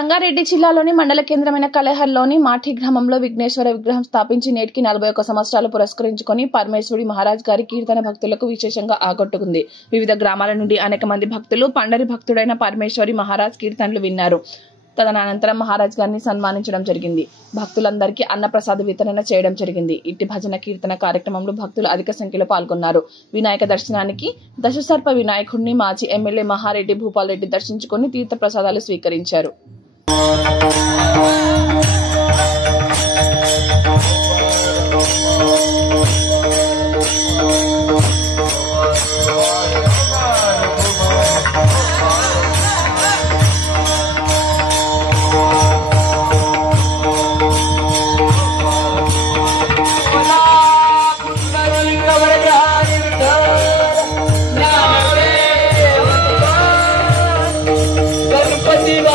సంగారెడ్డి జిల్లాలోని మండల కేంద్రమైన కలహర్లోని మాఠి గ్రామంలో విఘ్నేశ్వర విగ్రహం స్థాపించి నేటికి 41 సంవత్సరాలు పురస్కరించుకొని పరమేశ్వరి మహారాజ్ గారి కీర్తన భక్తులకు విశేషంగా ఆకట్టుకుంది. వివిధ గ్రామాల నుండి అనేక మంది భక్తులు పండరి భక్తుడైన పరమేశ్వరి మహారాజ్ కీర్తనలు విన్నారు. తదనంతరం మహారాజ్ గారిని సన్మానించడం జరిగింది. భక్తులందరికీ అన్నప్రసాద వితరణ చేయడం జరిగింది. ఇట్టి భజన కీర్తన కార్యక్రమంలో భక్తులు అధిక సంఖ్యలో పాల్గొన్నారు. వినాయక దర్శనానికి దశసర్ప వినాయకుడిని మాజీ ఎమ్మెల్యే మహారెడ్డి భూపాల్ రెడ్డి దర్శించుకుని తీర్థ ప్రసాదాలు స్వీకరించారు.